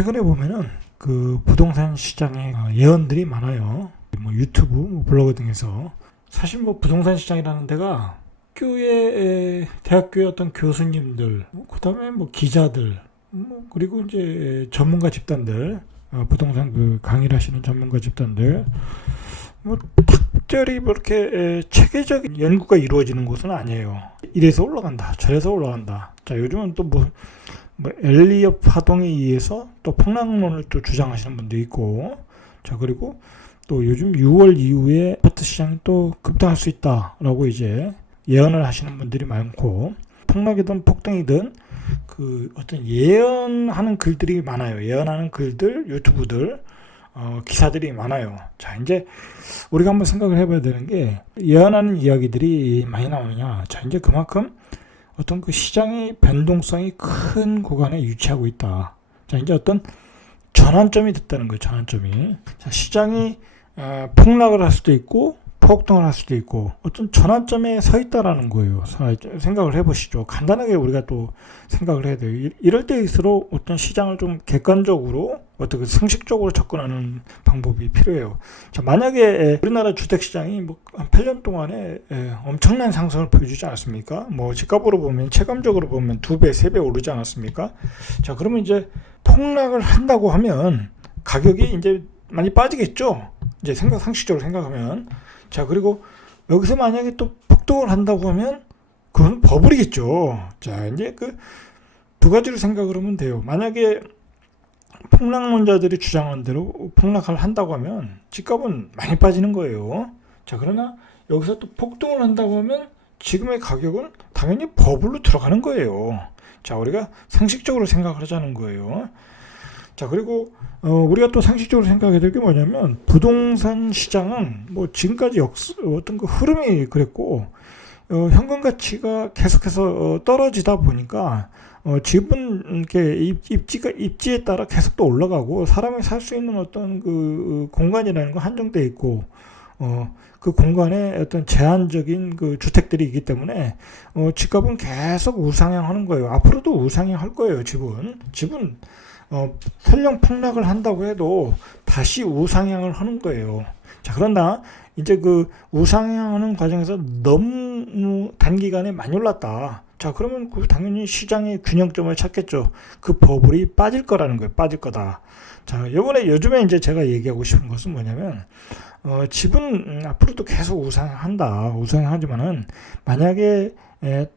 최근에 보면은 그 부동산 시장에 예언들이 많아요. 뭐 유튜브, 뭐 블로그 등에서 사실 뭐 부동산 시장이라는 데가 대학교의 어떤 교수님들, 그다음에 뭐 기자들, 그리고 이제 전문가 집단들, 부동산 그 강의를 하시는 전문가 집단들, 뭐 특별히 뭐 이렇게 체계적인 연구가 이루어지는 곳은 아니에요. 이래서 올라간다, 저래서 올라간다. 자, 요즘은 또 뭐 엘리엇 파동에 의해서 또 폭락론을 또 주장하시는 분도 있고, 자, 그리고 또 요즘 6월 이후에 아파트 시장이 또 급등할 수 있다라고 이제 예언을 하시는 분들이 많고, 폭락이든 폭등이든 그 어떤 예언하는 글들이 많아요. 예언하는 글들, 유튜브들, 기사들이 많아요. 자, 이제 우리가 한번 생각을 해봐야 되는 게, 예언하는 이야기들이 많이 나오느냐. 자, 이제 그만큼 어떤 그 시장의 변동성이 큰 구간에 위치하고 있다. 자, 이제 어떤 전환점이 됐다는 거예요. 전환점이. 자, 시장이 폭락을 할 수도 있고 폭등을 할 수도 있고 어떤 전환점에 서 있다라는 거예요. 생각을 해보시죠. 간단하게 우리가 또 생각을 해야 돼요. 이럴 때일수록 어떤 시장을 좀 객관적으로 어떻게 상식적으로 접근하는 방법이 필요해요. 자, 만약에 우리나라 주택시장이 뭐 한 8년 동안에 엄청난 상승을 보여주지 않았습니까? 뭐 집값으로 보면 체감적으로 보면 2배, 3배 오르지 않았습니까? 자, 그러면 이제 폭락을 한다고 하면 가격이 이제 많이 빠지겠죠. 이제 상식적으로 생각하면. 자, 그리고 여기서 만약에 또 폭등을 한다고 하면 그건 버블이겠죠. 자, 이제 그 두 가지로 생각을 하면 돼요. 만약에 폭락론자들이 주장한 대로 폭락을 한다고 하면 집값은 많이 빠지는 거예요. 자, 그러나 여기서 또 폭등을 한다고 하면 지금의 가격은 당연히 버블로 들어가는 거예요. 자, 우리가 상식적으로 생각을 하자는 거예요. 자, 그리고 우리가 또 상식적으로 생각해야 될 게 뭐냐면, 부동산 시장은 뭐 지금까지 어떤 그 흐름이 그랬고, 현금 가치가 계속해서 떨어지다 보니까 집은 이렇게 입지에 따라 계속 또 올라가고, 사람이 살 수 있는 어떤 그 공간이라는 건 한정돼 있고, 그 공간에 어떤 제한적인 그 주택들이 있기 때문에 집값은 계속 우상향하는 거예요. 앞으로도 우상향할 거예요. 집은 설령 폭락을 한다고 해도 다시 우상향을 하는 거예요. 자, 그러나 이제 그 우상향하는 과정에서 너무 단기간에 많이 올랐다. 자, 그러면 그 당연히 시장의 균형점을 찾겠죠. 그 버블이 빠질 거라는 거예요. 빠질 거다. 자, 요즘에 이제 제가 얘기하고 싶은 것은 뭐냐면, 집은 앞으로도 계속 우상향하지만은 만약에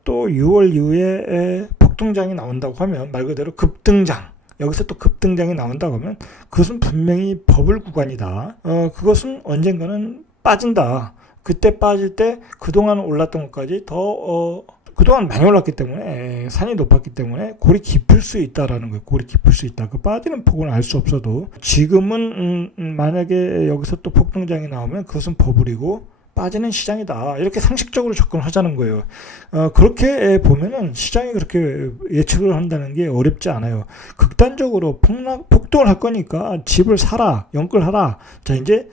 또 6월 이후에 폭등장이 나온다고 하면, 말 그대로 급등장, 여기서 또 급등장이 나온다고 하면 그것은 분명히 버블 구간이다. 그것은 언젠가는 빠진다. 그때 빠질 때 그동안 올랐던 것까지 그동안 많이 올랐기 때문에, 산이 높았기 때문에 골이 깊을 수 있다라는 거예요. 골이 깊을 수 있다. 그 빠지는 폭은 알 수 없어도 지금은 만약에 여기서 또 폭등장이 나오면 그것은 버블이고 빠지는 시장이다. 이렇게 상식적으로 접근하자는 거예요. 그렇게 보면은 시장이 그렇게 예측을 한다는 게 어렵지 않아요. 극단적으로 폭등을 할 거니까 집을 사라, 연끌하라. 자, 이제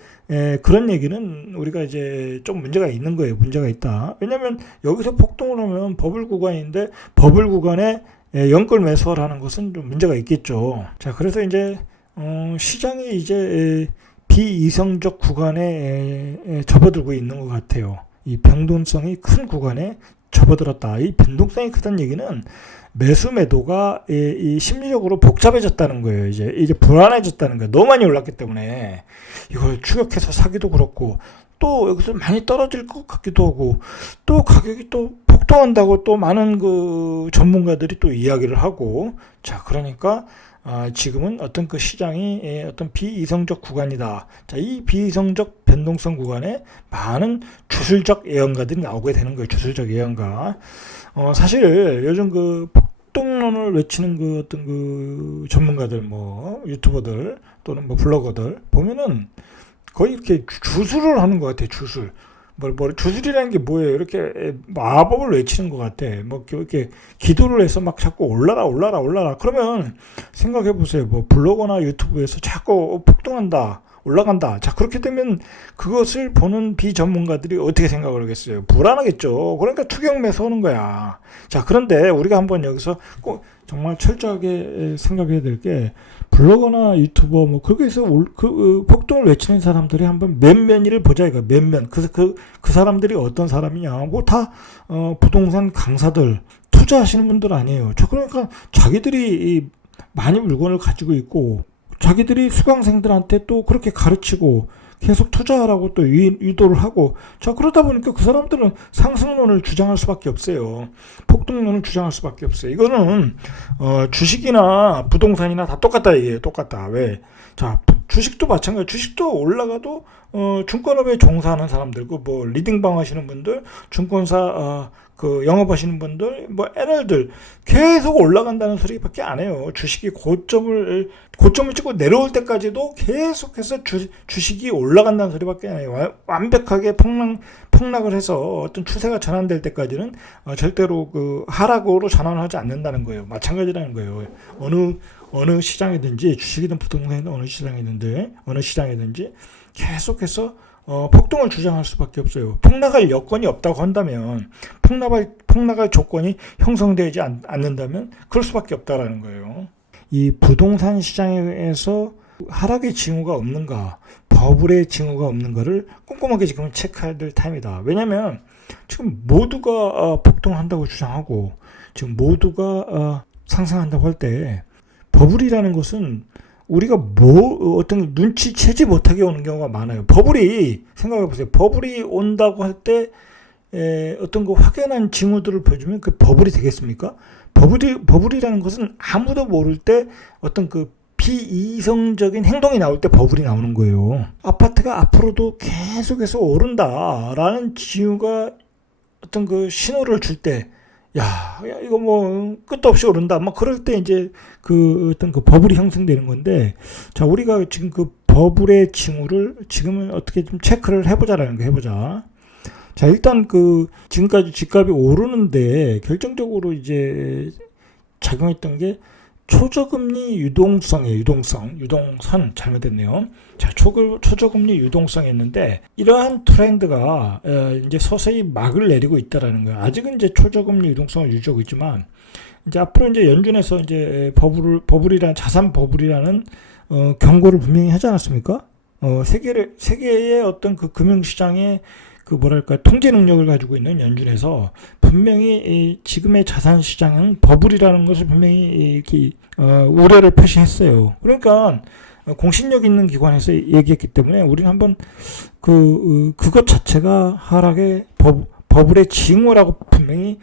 그런 얘기는 우리가 이제 좀 문제가 있는 거예요. 문제가 있다. 왜냐하면 여기서 폭등을 하면 버블 구간인데, 버블 구간에 연끌 매수를 하는 것은 좀 문제가 있겠죠. 자, 그래서 이제 시장이 이제 비이성적 구간에 접어들고 있는 것 같아요. 이 변동성이 큰 구간에 접어들었다. 이 변동성이 크다는 얘기는 매도가 이 심리적으로 복잡해졌다는 거예요. 이제 불안해졌다는 거예요. 너무 많이 올랐기 때문에 이걸 추격해서 사기도 그렇고, 또 여기서 많이 떨어질 것 같기도 하고, 또 가격이 또 폭등한다고 또 많은 그 전문가들이 또 이야기를 하고, 자, 그러니까 지금은 어떤 그 시장이 어떤 비이성적 구간이다. 자, 이 비이성적 변동성 구간에 많은 주술적 예언가들이 나오게 되는 거예요. 주술적 예언가. 사실 요즘 그 폭등론을 외치는 그 어떤 그 전문가들, 뭐 유튜버들 또는 뭐 블로거들 보면은 거의 이렇게 주술을 하는 것 같아요. 주술. 주술이라는 게 뭐예요? 이렇게 마법을 외치는 것 같아. 뭐 이렇게 기도를 해서 막 자꾸 올라라. 그러면 생각해 보세요. 뭐 블로거나 유튜브에서 자꾸 폭등한다, 올라간다. 자, 그렇게 되면 그것을 보는 비전문가들이 어떻게 생각을 하겠어요? 불안하겠죠. 그러니까 투격 매수하는 거야. 자, 그런데 우리가 한번 여기서 꼭 정말 철저하게 생각해야 될 게, 블로거나 유튜버 뭐 그렇게 해서 폭동을 외치는 사람들이 한번 몇몇이를 보자 이거. 몇몇 그 사람들이 어떤 사람이냐. 뭐 다 부동산 강사들, 투자하시는 분들 아니에요. 그러니까 자기들이 많이 물건을 가지고 있고 자기들이 수강생들한테 또 그렇게 가르치고 계속 투자하라고 또 유도를 하고, 자 그러다 보니까 그 사람들은 상승론을 주장할 수밖에 없어요. 폭등론을 주장할 수밖에 없어요. 이거는 주식이나 부동산이나 다 똑같다 이게. 똑같다. 왜? 자 주식도 마찬가지. 주식도 올라가도 증권업에 종사하는 사람들, 뭐 리딩방 하시는 분들, 증권사 그 영업하시는 분들, 뭐 애널들 계속 올라간다는 소리밖에 안 해요. 주식이 고점을 찍고 내려올 때까지도 계속해서 주식이 올라간다는 소리밖에 안 해요. 완벽하게 폭락을 해서 어떤 추세가 전환될 때까지는 절대로 그 하락으로 전환을 하지 않는다는 거예요. 마찬가지라는 거예요. 어느 시장이든지, 주식이든 부동산이든 어느 시장이든지 계속해서 폭등을 주장할 수밖에 없어요. 폭락할 여건이 없다고 한다면, 폭락할 조건이 형성되지 않는다면 그럴 수밖에 없다라는 거예요. 이 부동산 시장에서 하락의 징후가 없는가, 버블의 징후가 없는가를 꼼꼼하게 지금 체크해야 될 타임이다. 왜냐하면 지금 모두가 폭등한다고 주장하고 지금 모두가 상승한다고 할 때, 버블이라는 것은 우리가 어떤 눈치채지 못하게 오는 경우가 많아요. 버블이, 생각해보세요. 버블이 온다고 할 때 어떤 그 확연한 징후들을 보여주면 그 버블이 되겠습니까? 버블이라는 것은 아무도 모를 때 어떤 그 비이성적인 행동이 나올 때 버블이 나오는 거예요. 아파트가 앞으로도 계속해서 오른다라는 징후가 어떤 그 신호를 줄 때, 야, 이거 뭐 끝도 없이 오른다. 막 그럴 때 이제 그 어떤 그 버블이 형성되는 건데, 자 우리가 지금 그 버블의 징후를 지금은 어떻게 좀 체크를 해보자라는 거 해보자. 자 일단 그 지금까지 집값이 오르는데 결정적으로 이제 작용했던 게 초저금리 유동성이에요. 유동선 잘못됐네요. 자, 초저금리 유동성이었는데 이러한 트렌드가 이제 서서히 막을 내리고 있다라는 거예요. 아직은 이제 초저금리 유동성을 유지하고 있지만 이제 앞으로 이제 연준에서 이제 버블이라는 자산 버블이라는 경고를 분명히 하지 않았습니까? 세계의 어떤 그 금융시장의 그 뭐랄까 통제 능력을 가지고 있는 연준에서 분명히 지금의 자산 시장은 버블이라는 것을 분명히 이렇게 우려를 표시했어요. 그러니까 공신력 있는 기관에서 얘기했기 때문에 우리는 한번 그것 자체가 하락의 버블의 징후라고 분명히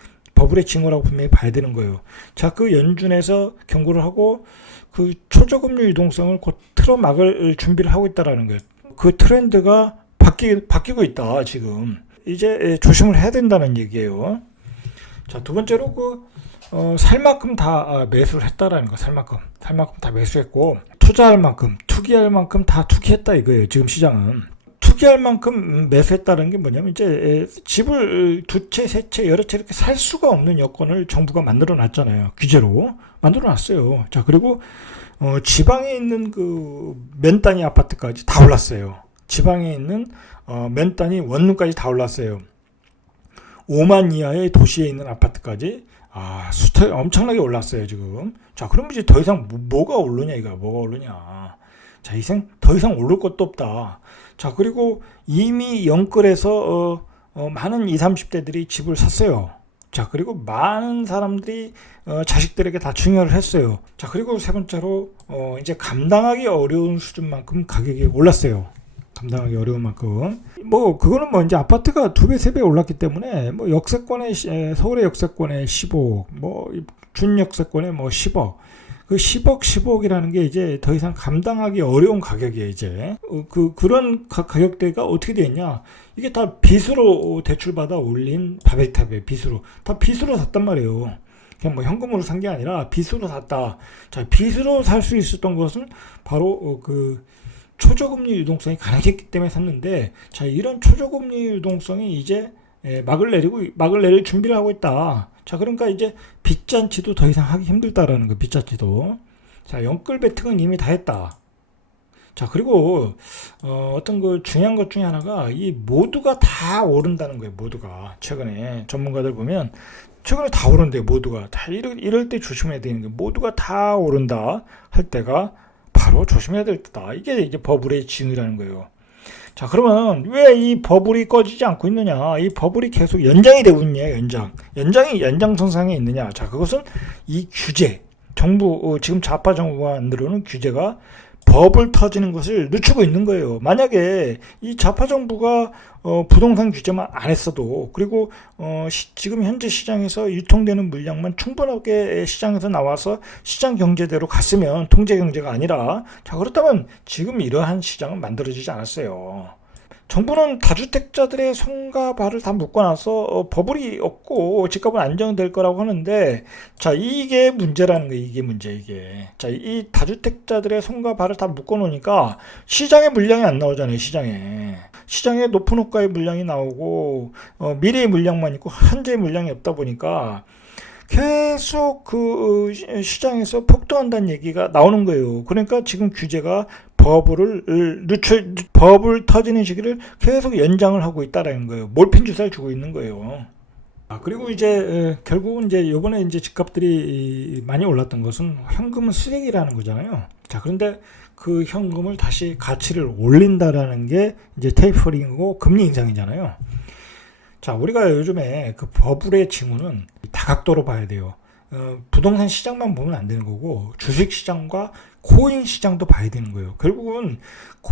봐야 되는 거예요. 자, 그 연준에서 경고를 하고 그 초저금리 유동성을 곧 틀어막을 준비를 하고 있다라는 거예요. 그 트렌드가 바뀌고 있다 지금. 이제 조심을 해야 된다는 얘기예요. 자, 두 번째로 살 만큼 다 매수를 했다라는 거. 살 만큼 다 매수했고 투자할 만큼, 투기할 만큼 다 투기했다 이거예요. 지금 시장은 투기할 만큼 매수했다는 게 뭐냐면 이제 집을 두 채, 세 채, 여러 채 이렇게 살 수가 없는 여건을 정부가 만들어 놨잖아요. 규제로 만들어 놨어요. 자, 그리고 지방에 있는 그 면 단위 아파트까지 다 올랐어요. 지방에 있는 면 단위 원룸까지 다 올랐어요. 5만 이하의 도시에 있는 아파트까지 엄청나게 올랐어요 지금. 자, 그럼 이제 더 이상 뭐가 오르냐 이거. 뭐가 오르냐. 자, 더 이상 오를 것도 없다. 자, 그리고 이미 영끌에서 많은 20, 30대들이 집을 샀어요. 자, 그리고 많은 사람들이 자식들에게 다 증여를 했어요. 자, 그리고 세 번째로 이제 감당하기 어려운 수준만큼 가격이 올랐어요. 감당하기 어려운 만큼. 뭐 그거는 뭐 이제 아파트가 2배, 3배 올랐기 때문에 뭐 서울의 역세권에 10억, 뭐 준역세권에 뭐 10억. 그 10억, 15억이라는 게 이제 더 이상 감당하기 어려운 가격이에요, 이제. 그런 가격대가 어떻게 되냐. 이게 다 빚으로 대출받아 올린 바벨탑에 빚으로. 다 빚으로 샀단 말이에요. 그냥 뭐 현금으로 산 게 아니라 빚으로 샀다. 자, 빚으로 살 수 있었던 것은 바로 초저금리 유동성이 가능했기 때문에 샀는데, 자, 이런 초저금리 유동성이 이제 막을 내릴 준비를 하고 있다. 자, 그러니까 이제 빚잔치도 더 이상 하기 힘들다라는 거. 빚잔치도. 자, 영끌 베팅은 이미 다 했다. 자, 그리고 어떤 그 중요한 것 중에 하나가 이 모두가 다 오른다는 거예요. 모두가 최근에 전문가들 보면 최근에 다 오른대요. 모두가 다 이럴 때 조심해야 되는 게, 모두가 다 오른다 할 때가 더 조심해야 될 때다. 이게 이제 버블의 징후라는 거예요. 자, 그러면 왜 이 버블이 꺼지지 않고 있느냐? 이 버블이 계속 연장이 되고 있냐? 연장이 연장선상에 있느냐? 자, 그것은 이 규제, 정부 지금 좌파 정부가 만들어놓은 규제가 버블 터지는 것을 늦추고 있는 거예요. 만약에 이 좌파 정부가 부동산 규제만 안 했어도, 그리고 지금 현재 시장에서 유통되는 물량만 충분하게 시장에서 나와서 시장 경제대로 갔으면, 통제 경제가 아니라, 자, 그렇다면 지금 이러한 시장은 만들어지지 않았어요. 정부는 다주택자들의 손과 발을 다 묶어놔서 버블이 없고 집값은 안정될 거라고 하는데, 자, 이게 문제라는 거예요. 이게 문제, 이게. 자, 이 다주택자들의 손과 발을 다 묶어놓으니까 시장에 물량이 안 나오잖아요. 시장에 높은 호가의 물량이 나오고 미래의 물량만 있고 현재의 물량이 없다 보니까 계속 그 시장에서 폭등한다는 얘기가 나오는 거예요. 그러니까 지금 규제가 버블 터지는 시기를 계속 연장을 하고 있다라는 거예요. 몰핀 주사를 주고 있는 거예요. 그리고 이제 결국은 이제 요번에 이제 집값들이 많이 올랐던 것은 현금은 쓰레기라는 거잖아요. 자, 그런데 그 현금을 다시 가치를 올린다라는 게 이제 테이퍼링이고 금리 인상이잖아요. 자, 우리가 요즘에 그 버블의 징후는 다각도로 봐야 돼요. 부동산 시장만 보면 안 되는 거고, 주식 시장과 코인 시장도 봐야 되는 거예요. 결국은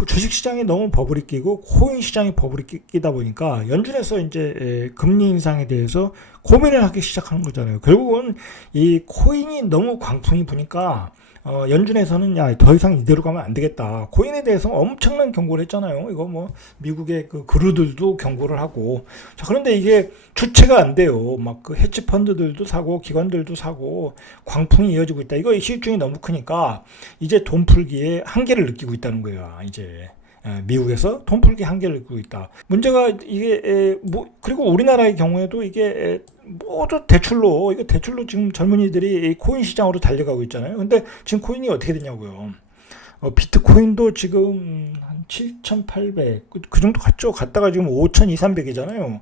주식 시장이 너무 버블이 끼고 코인 시장이 버블이 끼다 보니까 연준에서 이제 금리 인상에 대해서 고민을 하기 시작하는 거잖아요. 결국은 이 코인이 너무 광풍이 부니까 연준에서는 야, 더 이상 이대로 가면 안 되겠다. 코인에 대해서 엄청난 경고를 했잖아요. 이거 뭐 미국의 그 그루들도 경고를 하고. 자, 그런데 이게 주체가 안 돼요. 막 그 헤지 펀드들도 사고 기관들도 사고 광풍이 이어지고 있다. 이거 시중이 너무 크니까 이제 돈 풀기에 한계를 느끼고 있다는 거예요. 이제 미국에서 돈 풀기 한계를 느끼고 있다. 문제가 이게 그리고 우리나라의 경우에도 이게 모두 대출로 지금 젊은이들이 코인 시장으로 달려가고 있잖아요. 근데 지금 코인이 어떻게 되냐고요. 비트코인도 지금 한 7,800, 그 정도 갔다가 지금 5,200-300이잖아요.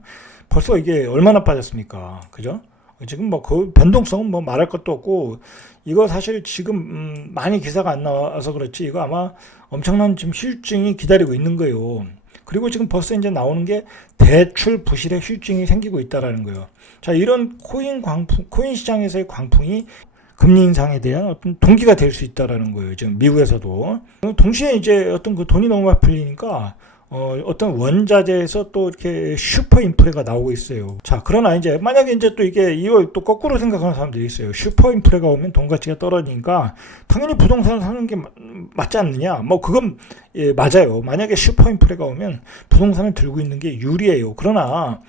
벌써 이게 얼마나 빠졌습니까? 그죠? 지금 뭐 그 변동성은 뭐 말할 것도 없고, 이거 사실 지금 많이 기사가 안 나와서 그렇지, 이거 아마 엄청난 지금 휴증이 기다리고 있는 거예요. 그리고 지금 벌써 이제 나오는 게 대출 부실의 휴증이 생기고 있다라는 거예요. 자, 이런 코인 시장에서의 광풍이 금리 인상에 대한 어떤 동기가 될 수 있다라는 거예요. 지금 미국에서도. 동시에 이제 어떤 그 돈이 너무 많이 풀리니까 어떤 원자재에서 또 이렇게 슈퍼 인플레가 나오고 있어요. 자, 그러나 이제 만약에 이제 또 이게 이걸 또 거꾸로 생각하는 사람들이 있어요. 슈퍼 인플레가 오면 돈 가치가 떨어지니까 당연히 부동산을 사는 게 맞지 않느냐? 뭐 그건 맞아요. 만약에 슈퍼 인플레가 오면 부동산을 들고 있는 게 유리해요. 그러나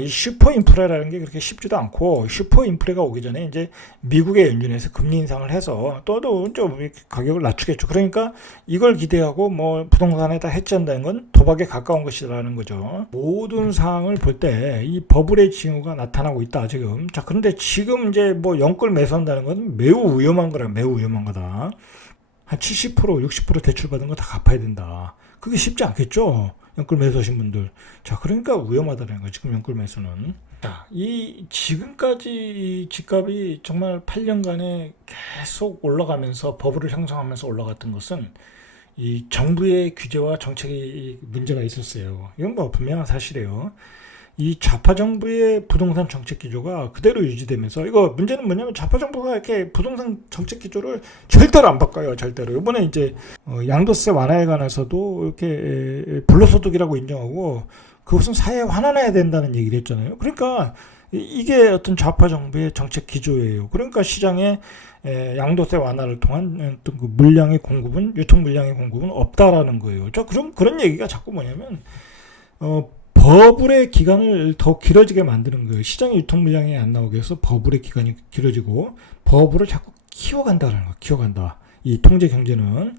이 슈퍼 인플레라는 게 그렇게 쉽지도 않고, 슈퍼 인플레가 오기 전에 이제 미국의 연준에서 금리 인상을 해서 또 좀 가격을 낮추겠죠. 그러니까 이걸 기대하고 뭐 부동산에다 해치한다는 건 도박에 가까운 것이라는 거죠. 모든 상황을 볼 때 이 버블의 징후가 나타나고 있다 지금. 자, 그런데 지금 이제 뭐 영끌 매수한다는 건 매우 위험한 거라, 매우 위험한 거다. 한 70%, 60% 대출 받은 거 다 갚아야 된다. 그게 쉽지 않겠죠. 연끌 매수하신 분들. 자, 그러니까 위험하다는 거예요. 지금 연끌 매수는. 자, 이 지금까지 집값이 정말 8년간에 계속 올라가면서 버블을 형성하면서 올라갔던 것은 이 정부의 규제와 정책이 문제가 있었어요. 이건 뭐 분명한 사실이에요. 이 좌파 정부의 부동산 정책 기조가 그대로 유지되면서, 이거 문제는 뭐냐면 좌파 정부가 이렇게 부동산 정책 기조를 절대로 안 바꿔요. 절대로. 이번에 이제 양도세 완화에 관해서도 이렇게 불로소득이라고 인정하고 그것은 사회에 환원해야 된다는 얘기를 했잖아요. 그러니까 이게 어떤 좌파 정부의 정책 기조예요. 그러니까 시장에 양도세 완화를 통한 어떤 그 물량의 공급은, 유통 물량의 공급은 없다라는 거예요. 자, 그런 얘기가 자꾸 뭐냐면 버블의 기간을 더 길어지게 만드는 거예요. 시장의 유통 물량이 안 나오게 해서 버블의 기간이 길어지고 버블을 자꾸 키워간다라는 거, 키워간다. 이 통제 경제는.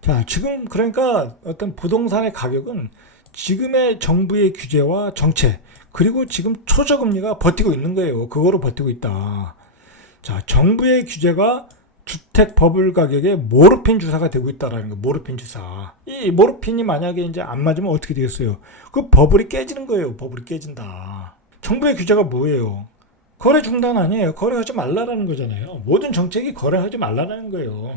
자, 지금 그러니까 어떤 부동산의 가격은 지금의 정부의 규제와 정책, 그리고 지금 초저금리가 버티고 있는 거예요. 그거로 버티고 있다. 자, 정부의 규제가 주택 버블 가격에 모르핀 주사가 되고 있다라는 거. 모르핀 주사. 이 모르핀이 만약에 이제 안 맞으면 어떻게 되겠어요? 그 버블이 깨지는 거예요. 버블이 깨진다. 정부의 규제가 뭐예요? 거래 중단 아니에요. 거래하지 말라라는 거잖아요. 모든 정책이 거래하지 말라라는 거예요.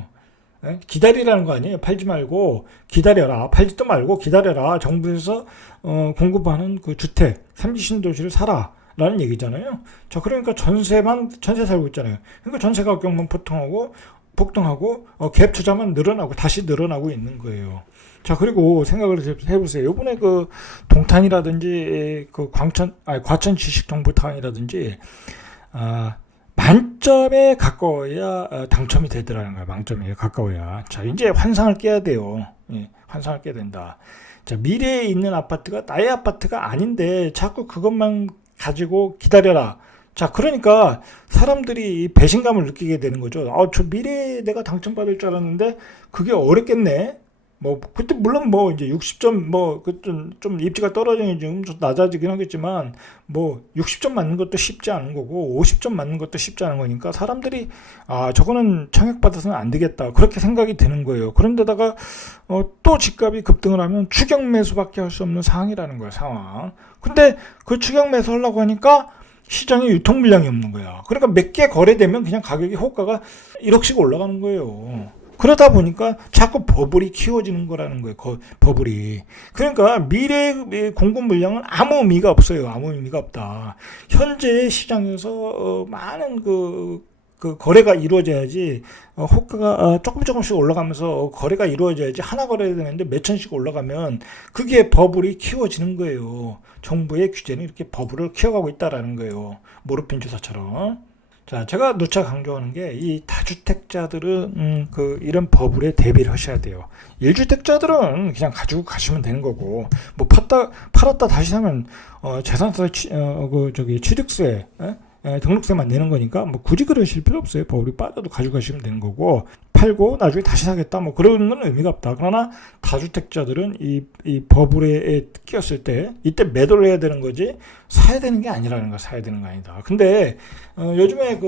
기다리라는 거 아니에요. 팔지 말고 기다려라. 팔지도 말고 기다려라. 정부에서 공급하는 그 주택, 삼지 신도시를 사라. 라는 얘기잖아요. 자, 그러니까 전세 살고 있잖아요. 그러니까 전세 가격만 폭등하고 갭 투자만 다시 늘어나고 있는 거예요. 자, 그리고 생각을 해보세요. 이번에 그 동탄이라든지 그 과천 지식정보탄이라든지 만점에 가까워야 당첨이 되더라는 거야. 만점에 가까워야. 자, 이제 환상을 깨야 돼요. 예, 환상을 깨야 된다. 자, 미래에 있는 아파트가 나의 아파트가 아닌데 자꾸 그것만 가지고 기다려라. 자, 그러니까 사람들이 배신감을 느끼게 되는 거죠. 저 미래에 내가 당첨받을 줄 알았는데 그게 어렵겠네. 그때 물론 이제 60점 좀 입지가 떨어지는 좀 낮아지긴 하겠지만 60점 맞는 것도 쉽지 않은 거고 50점 맞는 것도 쉽지 않은 거니까 사람들이 저거는 청약받아서는 안 되겠다 그렇게 생각이 드는 거예요. 그런데다가 또 집값이 급등을 하면 추격 매수밖에 할 수 없는 상황이라는 거야, 상황. 근데 그 추격 매수 하려고 하니까 시장에 유통 물량이 없는 거야. 그러니까 몇 개 거래되면 그냥 가격이 호가가 1억씩 올라가는 거예요. 그러다 보니까 자꾸 버블이 키워지는 거라는 거예요. 버블이. 그러니까 미래의 공급 물량은 아무 의미가 없어요. 아무 의미가 없다. 현재 시장에서 많은 그 거래가 이루어져야지 호가가 조금씩 올라가면서 거래가 이루어져야지 하나 거래되는데 몇천씩 올라가면 그게 버블이 키워지는 거예요. 정부의 규제는 이렇게 버블을 키워가고 있다라는 거예요. 모르핀 주사처럼. 자, 제가 누차 강조하는 게 이 다주택자들은 이런 버블에 대비를 하셔야 돼요. 1주택자들은 그냥 가지고 가시면 되는 거고 팔았다 다시 사면 재산세 취득세 등록세만 내는 거니까 굳이 그러실 필요 없어요. 버블이 빠져도 가져가시면 되는 거고 팔고 나중에 다시 사겠다 그런 건 의미가 없다. 그러나 다주택자들은 이 버블에 끼었을 때 이때 매도를 해야 되는 거지 사야 되는 게 아니라는 거야. 사야 되는 거 아니다. 근데 요즘에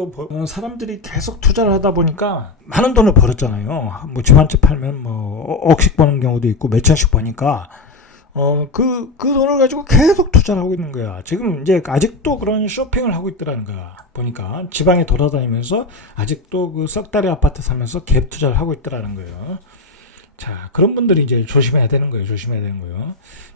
사람들이 계속 투자를 하다 보니까 많은 돈을 벌었잖아요. 집 한 채 팔면 억씩 버는 경우도 있고 몇천씩 버니까 그 돈을 가지고 계속 투자를 하고 있는 거야. 지금 이제 아직도 그런 쇼핑을 하고 있더라는 거야. 보니까 지방에 돌아다니면서 아직도 그 석 달에 아파트 사면서 갭 투자를 하고 있더라는 거예요. 자, 그런 분들이 이제 조심해야 되는 거예요.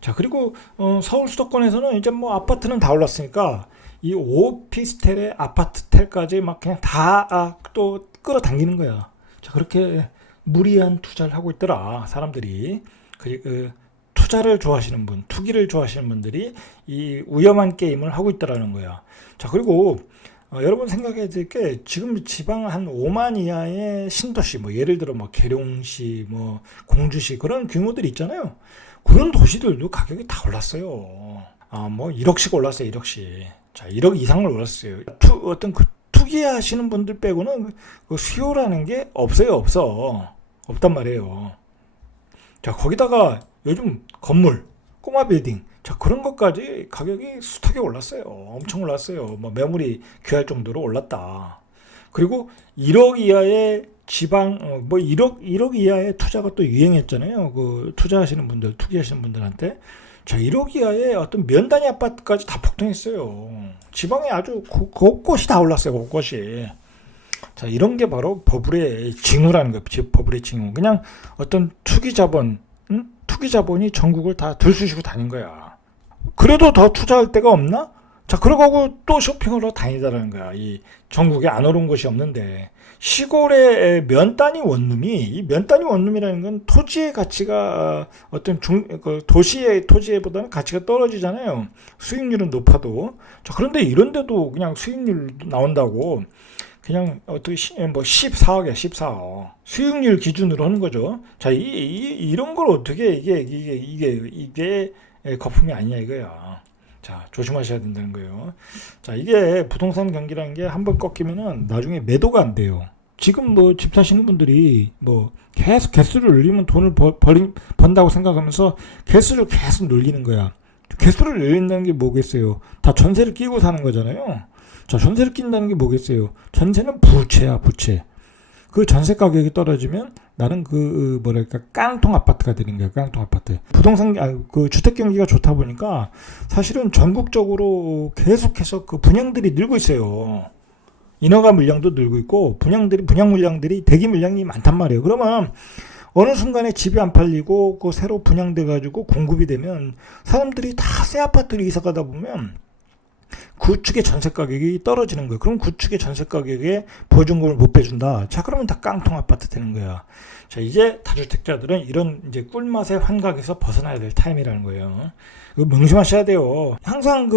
자, 그리고 서울 수도권에서는 이제 아파트는 다 올랐으니까 이 오피스텔의 아파트텔까지 막 그냥 다 또 끌어당기는 거야. 자, 그렇게 무리한 투자를 하고 있더라. 사람들이. 투자를 좋아하시는 분, 투기를 좋아하시는 분들이 이 위험한 게임을 하고 있다라는 거야. 자, 그리고 여러분 생각해야 될 게 지금 지방 한 5만 이하의 신도시, 예를 들어 계룡시, 공주시 그런 규모들이 있잖아요. 그런 도시들도 가격이 다 올랐어요. 1억씩 올랐어요, 1억씩. 자, 1억 이상을 올랐어요. 어떤 투기하시는 분들 빼고는 그 수요라는 게 없단 말이에요. 자, 거기다가 요즘 건물, 꼬마 빌딩, 자, 그런 것까지 가격이 숱하게 올랐어요. 엄청 올랐어요. 매물이 귀할 정도로 올랐다. 그리고 1억 이하의 지방, 1억 이하의 투자가 또 유행했잖아요. 투기하시는 분들한테. 자, 1억 이하의 어떤 면단위 아파트까지 다 폭등했어요. 지방에 아주 곳곳이 다 올랐어요. 곳곳이. 자, 이런 게 바로 버블의 징후라는 거예요. 버블의 징후. 그냥 어떤 투기 자본이 전국을 다 들쑤시고 다닌 거야. 그래도 더 투자할 데가 없나? 자, 그러고 또 쇼핑하러 다니다라는 거야. 이 전국에 안 오른 곳이 없는데 시골의 면 단위 원룸이 이 면 단위 원룸이라는 건 토지의 가치가 어떤 도시의 토지보다는 가치가 떨어지잖아요. 수익률은 높아도. 자, 그런데 이런데도 그냥 수익률 나온다고. 그냥 어떻게 14억이야, 14억. 수익률 기준으로 하는 거죠. 자, 이런 걸 어떻게 이게 거품이 아니냐 이거야. 자, 조심하셔야 된다는 거예요. 자, 이게 부동산 경기라는 게 한번 꺾이면은 나중에 매도가 안 돼요. 지금 집 사시는 분들이 계속 개수를 늘리면 돈을 번다고 생각하면서 개수를 계속 늘리는 거야. 개수를 늘린다는 게 뭐겠어요? 다 전세를 끼고 사는 거잖아요. 자, 전세를 낀다는 게 뭐겠어요? 전세는 부채야, 부채. 그 전세 가격이 떨어지면 나는 깡통 아파트가 되는 거야, 깡통 아파트. 주택 경기가 좋다 보니까 사실은 전국적으로 계속해서 그 분양들이 늘고 있어요. 인허가 물량도 늘고 있고 분양 물량들이 대기 물량이 많단 말이에요. 그러면 어느 순간에 집이 안 팔리고 그 새로 분양돼 가지고 공급이 되면 사람들이 다 새 아파트를 이사 가다 보면 구축의 전세 가격이 떨어지는 거예요. 그럼 구축의 전세 가격에 보증금을 못 빼준다. 자, 그러면 다 깡통 아파트 되는 거야. 자, 이제 다주택자들은 이런 이제 꿀맛의 환각에서 벗어나야 될 타임이라는 거예요. 명심하셔야 돼요. 항상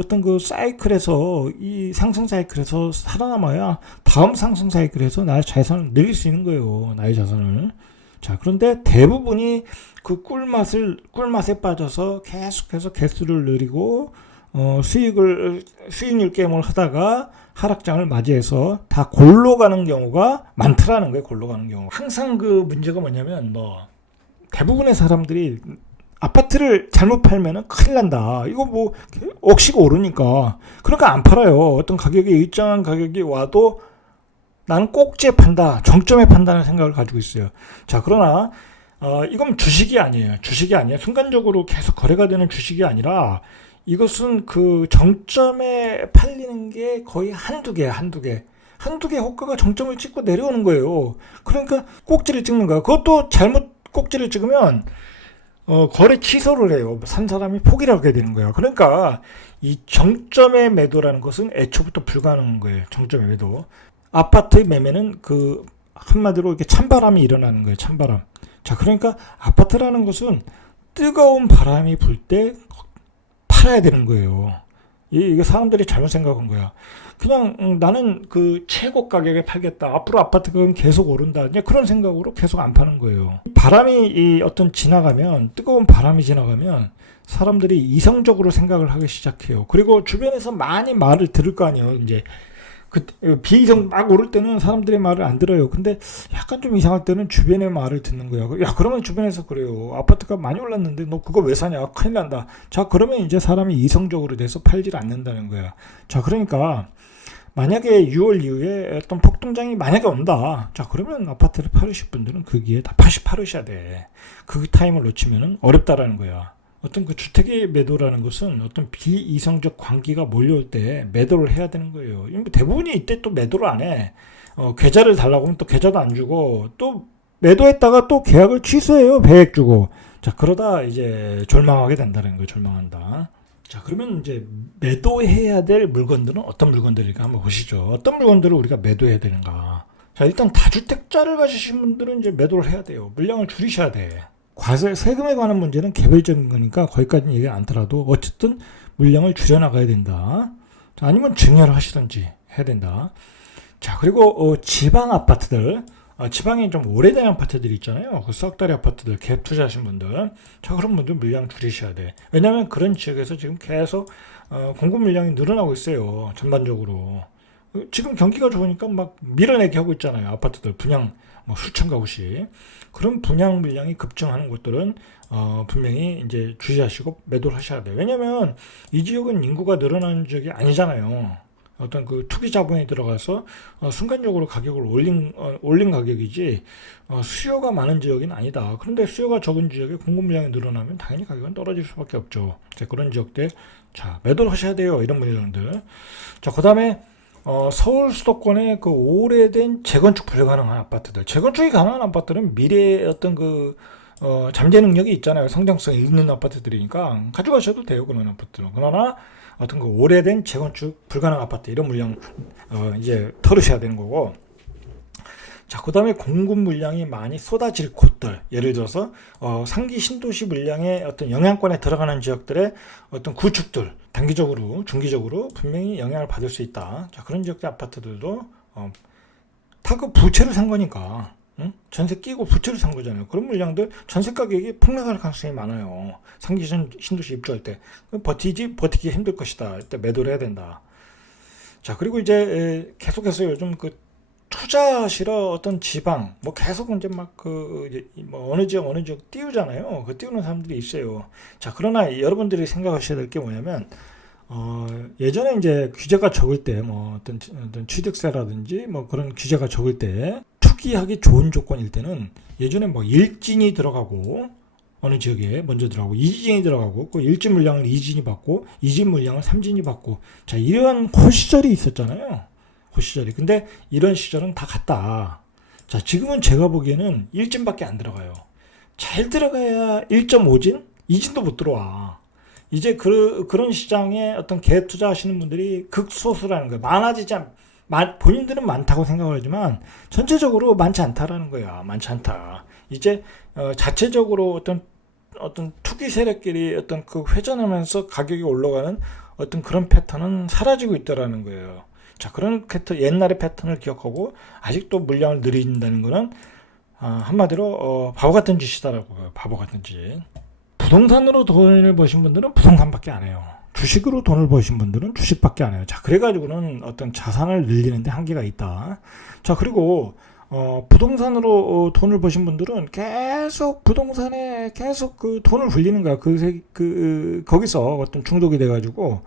어떤 그 사이클에서, 이 상승 사이클에서 살아남아야 다음 상승 사이클에서 나의 자산을 늘릴 수 있는 거예요. 나의 자산을. 자, 그런데 대부분이 그 꿀맛에 빠져서 계속해서 개수를 늘리고 수익률 게임을 하다가 하락장을 맞이해서 다 골로 가는 경우가 많더라는 거예요. 골로 가는 경우. 항상 그 문제가 뭐냐면 대부분의 사람들이 아파트를 잘못 팔면은 큰일 난다. 이거 뭐 억시가 오르니까. 그러니까 안 팔아요. 어떤 가격이 일정한 가격이 와도 나는 꼭지에 판다. 정점에 판다는 생각을 가지고 있어요. 자, 그러나 이건 주식이 아니에요. 주식이 아니에요. 순간적으로 계속 거래가 되는 주식이 아니라 이것은 그 정점에 팔리는 게 거의 한두 개 호가가 정점을 찍고 내려오는 거예요. 그러니까 꼭지를 찍는 거야. 그것도 잘못 꼭지를 찍으면 거래 취소를 해요. 산 사람이 포기를 하게 되는 거야. 그러니까 이 정점의 매도라는 것은 애초부터 불가능한 거예요. 정점의 매도. 아파트 매매는 그 한마디로 이렇게 찬바람이 일어나는 거예요. 찬바람. 자, 그러니까 아파트라는 것은 뜨거운 바람이 불 때 팔아야 되는 거예요. 이게 사람들이 잘못 생각한 거야. 그냥 나는 그 최고 가격에 팔겠다. 앞으로 아파트 가격은 계속 오른다. 그런 생각으로 계속 안 파는 거예요. 바람이 지나가면, 뜨거운 바람이 지나가면 사람들이 이성적으로 생각을 하기 시작해요. 그리고 주변에서 많이 말을 들을 거 아니에요. 이제 비이성 막 오를 때는 사람들의 말을 안 들어요. 근데 약간 좀 이상할 때는 주변의 말을 듣는 거야. 야, 그러면 주변에서 그래요. 아파트가 많이 올랐는데 너 그거 왜 사냐? 큰일 난다. 자, 그러면 이제 사람이 이성적으로 돼서 팔질 않는다는 거야. 자, 그러니까 만약에 6월 이후에 어떤 폭등장이 만약에 온다. 자, 그러면 아파트를 팔으실 분들은 그 기회에 다 팔으셔야 돼. 그 타임을 놓치면은 어렵다라는 거야. 어떤 그 주택의 매도라는 것은 어떤 비이성적 관계가 몰려올 때 매도를 해야 되는 거예요. 대부분이 이때 또 매도를 안 해. 계좌를 달라고 하면 또 계좌도 안 주고 또 매도했다가 또 계약을 취소해요. 배액 주고. 자, 그러다 이제 절망하게 된다는 거예요. 절망한다. 자, 그러면 이제 매도해야 될 물건들은 어떤 물건들일까 한번 보시죠. 어떤 물건들을 우리가 매도해야 되는가. 자, 일단 다주택자를 가지신 분들은 이제 매도를 해야 돼요. 물량을 줄이셔야 돼. 세금에 관한 문제는 개별적인 거니까 거기까지는 얘기 않더라도 어쨌든 물량을 줄여나가야 된다. 자, 아니면 증여를 하시든지 해야 된다. 자, 그리고 지방 아파트들, 지방에 좀 오래된 아파트들 있잖아요. 그 썩다리 아파트들, 갭 투자하신 분들. 자, 그런 분들 물량 줄이셔야 돼. 왜냐하면 그런 지역에서 지금 계속 공급 물량이 늘어나고 있어요. 전반적으로. 지금 경기가 좋으니까 막 밀어내기 하고 있잖아요. 아파트들 분양 수천 가구씩. 그런 분양 물량이 급증하는 곳들은 분명히 이제 주의하시고 매도를 하셔야 돼요. 왜냐하면 이 지역은 인구가 늘어나는 지역이 아니잖아요. 어떤 그 투기 자본이 들어가서 순간적으로 가격을 올린 가격이지 수요가 많은 지역은 아니다. 그런데 수요가 적은 지역에 공급 물량이 늘어나면 당연히 가격은 떨어질 수밖에 없죠. 자, 그런 지역들 자 매도를 하셔야 돼요. 이런 물량들. 자, 그다음에 서울 수도권의 그 오래된 재건축 불가능한 아파트들. 재건축이 가능한 아파트는 미래의 어떤 잠재 능력이 있잖아요. 성장성이 있는 아파트들이니까 가져가셔도 돼요. 그런 아파트는. 그러나 어떤 그 오래된 재건축 불가능 아파트 이런 물량 이제 털으셔야 되는 거고. 자, 그 다음에 공급 물량이 많이 쏟아질 곳들, 예를 들어서 상기 신도시 물량의 어떤 영향권에 들어가는 지역들의 어떤 구축들, 단기적으로, 중기적으로 분명히 영향을 받을 수 있다. 자, 그런 지역의 아파트들도 다 그 부채를 산 거니까, 응? 전세 끼고 부채를 산 거잖아요. 그런 물량들 전세 가격이 폭락할 가능성이 많아요. 상기 신도시 입주할 때 버티기 힘들 것이다. 이때 매도를 해야 된다. 자, 그리고 이제 계속해서 요즘 투자하시러 어떤 지방 계속 이제 어느 지역 띄우잖아요. 그 띄우는 사람들이 있어요. 자, 그러나 여러분들이 생각하셔야 될 게 뭐냐면 예전에 이제 규제가 적을 때 어떤 취득세라든지 그런 규제가 적을 때 투기하기 좋은 조건일 때는 예전에 일진이 들어가고 어느 지역에 먼저 들어가고 이진이 들어가고 그 일진 물량을 이진이 받고 이진 물량을 삼진이 받고 자, 이러한 호시절이 있었잖아요. 그 시절이. 근데 이런 시절은 다 갔다. 자, 지금은 제가 보기에는 1진밖에 안 들어가요. 잘 들어가야 1.5진? 2진도 못 들어와. 이제 그런 시장에 어떤 개 투자하시는 분들이 극소수라는 거예요. 본인들은 많다고 생각을 하지만 전체적으로 많지 않다라는 거야. 많지 않다. 이제 자체적으로 어떤 투기 세력끼리 어떤 그 회전하면서 가격이 올라가는 어떤 그런 패턴은 사라지고 있다라는 거예요. 자, 그런 패턴, 옛날의 패턴을 기억하고 아직도 물량을 늘린다는 거는 한마디로 바보 같은 짓이다라고요. 바보 같은 짓. 부동산으로 돈을 버신 분들은 부동산밖에 안 해요. 주식으로 돈을 버신 분들은 주식밖에 안 해요. 자, 그래가지고는 어떤 자산을 늘리는데 한계가 있다. 자, 그리고 부동산으로 돈을 버신 분들은 계속 부동산에 계속 그 돈을 굴리는 거야. 거기서 어떤 중독이 돼가지고,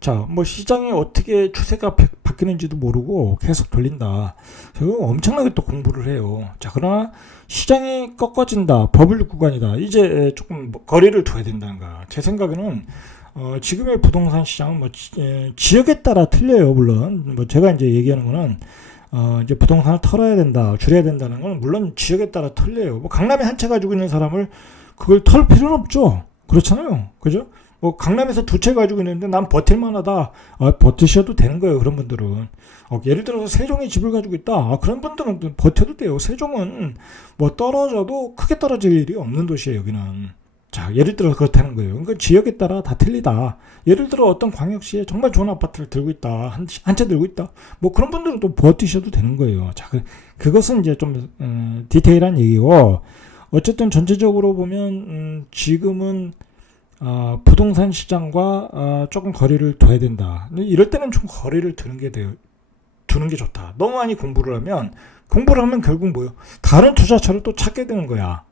자, 뭐 시장이 어떻게 추세가 바뀌는지도 모르고 계속 돌린다. 그리고 엄청나게 또 공부를 해요. 자, 그러나 시장이 꺾어진다. 버블 구간이다. 이제 조금 거리를 둬야 된다는 거야. 제 생각에는 지금의 부동산 시장은 뭐 지역에 따라 틀려요. 물론 뭐 제가 이제 얘기하는 거는 이제 부동산을 털어야 된다, 줄여야 된다는 건 물론 지역에 따라 틀려요. 뭐 강남에 한 채 가지고 있는 사람을 그걸 털 필요는 없죠. 그렇잖아요. 그죠? 뭐 강남에서 두 채 가지고 있는데 난 버틸만하다. 버티셔도 되는 거예요. 그런 분들은. 예를 들어서 세종에 집을 가지고 있다. 그런 분들은 버텨도 돼요. 세종은 뭐 떨어져도 크게 떨어질 일이 없는 도시예요. 여기는. 자, 예를 들어 그렇다는 거예요. 그러니까 지역에 따라 다 틀리다. 예를 들어 어떤 광역시에 정말 좋은 아파트를 들고 있다. 한 채 들고 있다. 뭐 그런 분들은 또 버티셔도 되는 거예요. 자, 그것은 이제 좀 디테일한 얘기고, 어쨌든 전체적으로 보면 지금은 부동산 시장과 조금 거리를 둬야 된다. 이럴 때는 좀 거리를 두는 게 좋다. 너무 많이 공부를 하면 결국 뭐예요? 다른 투자처를 또 찾게 되는 거야.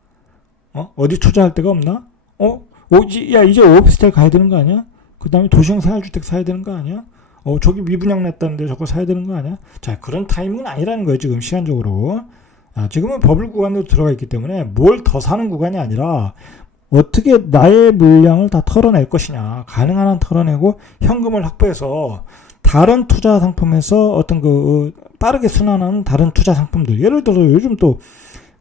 어디 투자할 데가 없나? 이제 오피스텔 가야 되는 거 아니야? 그 다음에 도시형 생활주택 사야 되는 거 아니야? 저기 미분양 냈다는데 저거 사야 되는 거 아니야? 자, 그런 타이밍은 아니라는 거예요, 지금 시간적으로. 지금은 버블 구간으로 들어가 있기 때문에 뭘 더 사는 구간이 아니라 어떻게 나의 물량을 다 털어낼 것이냐. 가능한 한 털어내고 현금을 확보해서 다른 투자 상품에서 어떤 빠르게 순환하는 다른 투자 상품들. 예를 들어서 요즘 또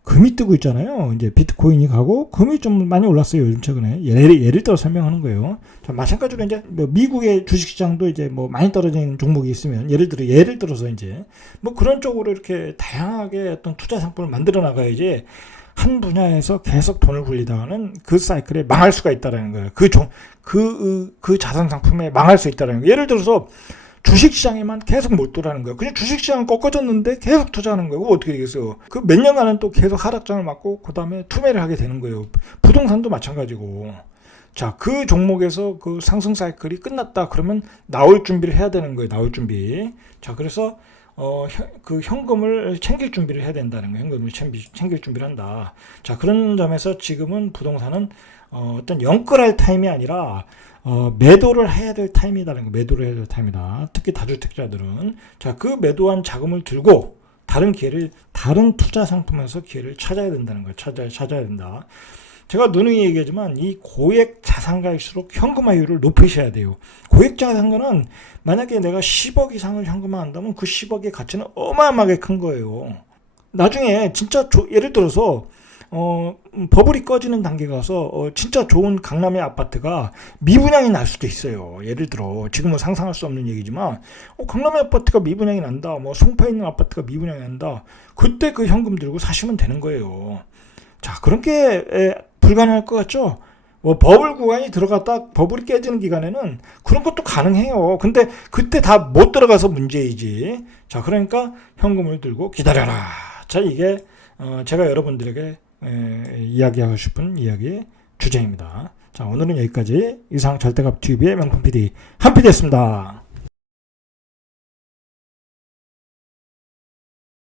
금이 뜨고 있잖아요. 이제 비트코인이 가고 금이 좀 많이 올랐어요. 요즘 최근에. 예를 들어 설명하는 거예요. 자, 마찬가지로 이제 뭐 미국의 주식시장도 이제 뭐 많이 떨어진 종목이 있으면 예를 들어서 이제 뭐 그런 쪽으로 이렇게 다양하게 어떤 투자 상품을 만들어 나가야지 한 분야에서 계속 돈을 굴리다가는 그 사이클에 망할 수가 있다라는 거예요. 그 자산 상품에 망할 수 있다라는 거예요. 예를 들어서 주식시장에만 계속 몰두라는 거예요. 그냥 주식시장은 꺾어졌는데 계속 투자하는 거예요. 어떻게 되겠어요? 그 몇 년간은 또 계속 하락장을 맞고 그 다음에 투매를 하게 되는 거예요. 부동산도 마찬가지고. 자, 그 종목에서 그 상승 사이클이 끝났다 그러면 나올 준비를 해야 되는 거예요. 나올 준비. 자, 그래서 그 현금을 챙길 준비를 해야 된다는 거예요. 현금을 챙길 준비를 한다. 자, 그런 점에서 지금은 부동산은 어떤 영끌할 타임이 아니라 매도를 해야 될 타임이다라는 거. 매도를 해야 될 타임이다. 특히 다주택자들은. 자, 그 매도한 자금을 들고 다른 투자 상품에서 기회를 찾아야 된다는 거예요. 찾아야 된다. 제가 누누이 얘기하지만 이 고액 자산가일수록 현금화율을 높이셔야 돼요. 고액 자산가는 만약에 내가 10억 이상을 현금화한다면 그 10억의 가치는 어마어마하게 큰 거예요. 나중에 진짜 예를 들어서 버블이 꺼지는 단계 가서 진짜 좋은 강남의 아파트가 미분양이 날 수도 있어요. 예를 들어 지금은 상상할 수 없는 얘기지만 강남의 아파트가 미분양이 난다. 뭐 송파에 있는 아파트가 미분양이 난다. 그때 그 현금 들고 사시면 되는 거예요. 자, 그런 게 불가능할 것 같죠? 버블 구간이 들어갔다 버블이 깨지는 기간에는 그런 것도 가능해요. 근데 그때 다 못 들어가서 문제이지. 자, 그러니까 현금을 들고 기다려라. 자, 이게 제가 여러분들에게 이야기하고 싶은 이야기의 주제입니다. 자, 오늘은 여기까지 이상 절대값 TV의 명품 PD 한PD였습니다.